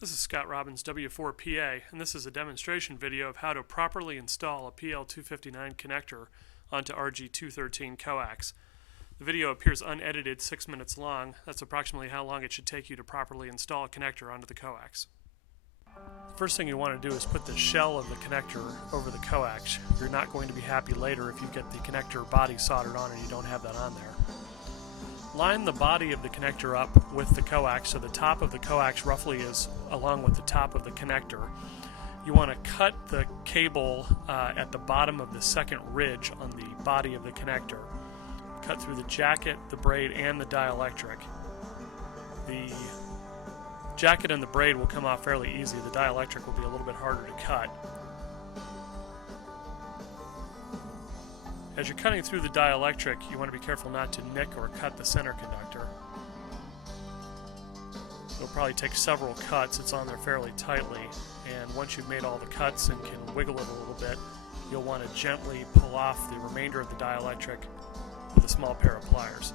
This is Scott Robbins, W4PA, and this is a demonstration video of how to properly install a PL-259 connector onto RG213 coax. The video appears unedited, 6 minutes long. That's approximately how long it should take you to properly install a connector onto the coax. The first thing you want to do is put the shell of the connector over the coax. You're not going to be happy later if you get the connector body soldered on and you don't have that on there. Line the body of the connector up with the coax so the top of the coax roughly is along with the top of the connector. You want to cut the cable at the bottom of the second ridge on the body of the connector. Cut through the jacket, the braid, and the dielectric. The jacket and the braid will come off fairly easy. The dielectric will be a little bit harder to cut. As you're cutting through the dielectric, you want to be careful not to nick or cut the center conductor. It'll probably take several cuts. It's on there fairly tightly, and once you've made all the cuts and can wiggle it a little bit, you'll want to gently pull off the remainder of the dielectric with a small pair of pliers.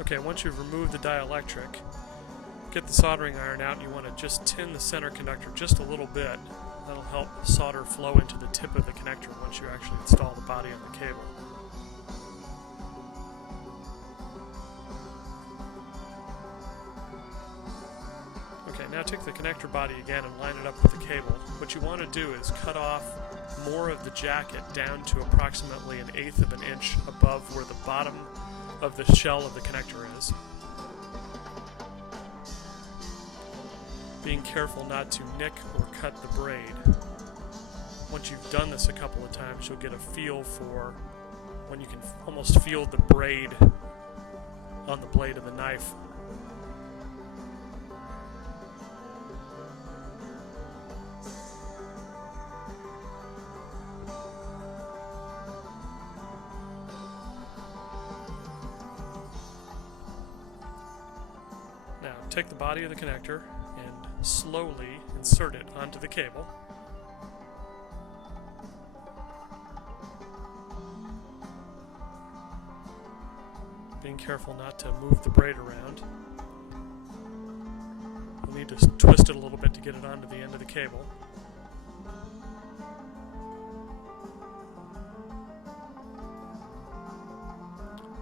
Okay, once you've removed the dielectric, get the soldering iron out and you want to just tin the center conductor just a little bit. That'll help solder flow into the tip of the connector once you actually install the body on the cable. Okay, now take the connector body again and line it up with the cable. What you want to do is cut off more of the jacket down to approximately 1/8 of an inch above where the bottom of the shell of the connector is. Being careful not to nick or cut the braid. Once you've done this a couple of times, you'll get a feel for when you can almost feel the braid on the blade of the knife. Now, take the body of the connector and slowly insert it onto the cable. Being careful not to move the braid around. You'll need to twist it a little bit to get it onto the end of the cable.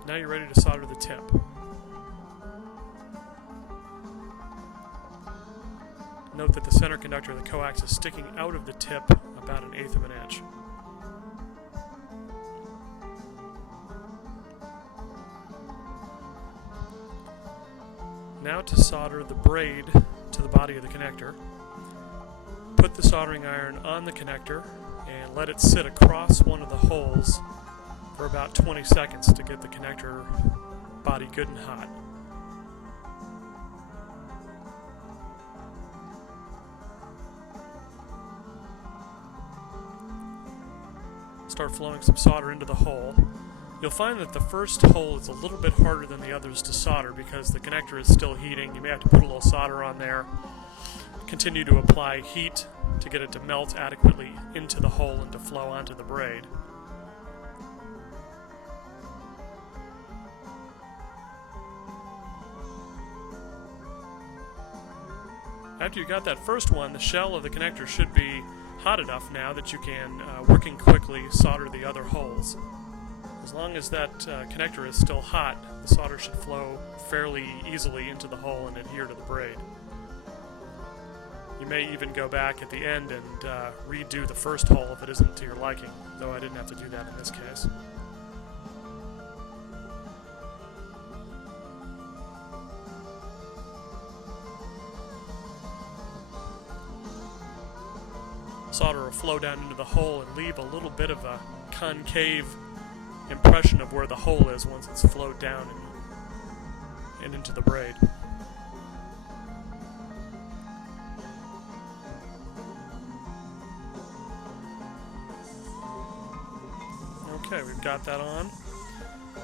Now you're ready to solder the tip. Note that the center conductor of the coax is sticking out of the tip about 1/8 of an inch. Now to solder the braid to the body of the connector. Put the soldering iron on the connector and let it sit across one of the holes for about 20 seconds to get the connector body good and hot. Start flowing some solder into the hole. You'll find that the first hole is a little bit harder than the others to solder because the connector is still heating. You may have to put a little solder on there. Continue to apply heat to get it to melt adequately into the hole and to flow onto the braid. After you got that first one, the shell of the connector should be hot enough now that you can, working quickly, solder the other holes. As long as that connector is still hot, the solder should flow fairly easily into the hole and adhere to the braid. You may even go back at the end and redo the first hole if it isn't to your liking, though I didn't have to do that in this case. Solder will flow down into the hole and leave a little bit of a concave impression of where the hole is once it's flowed down and into the braid. Okay, we've got that on.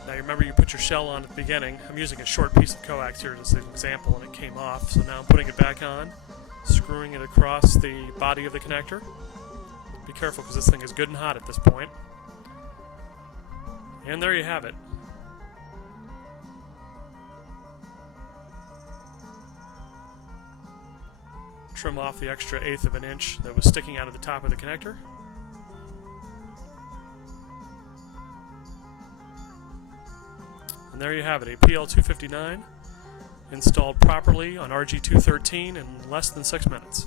Now you remember you put your shell on at the beginning. I'm using a short piece of coax here as an example, and it came off. So now I'm putting it back on, screwing it across the body of the connector. Be careful because this thing is good and hot at this point. And there you have it. Trim off the extra 1/8 of an inch that was sticking out of the top of the connector. And there you have it, a PL-259 installed properly on RG213 in less than 6 minutes.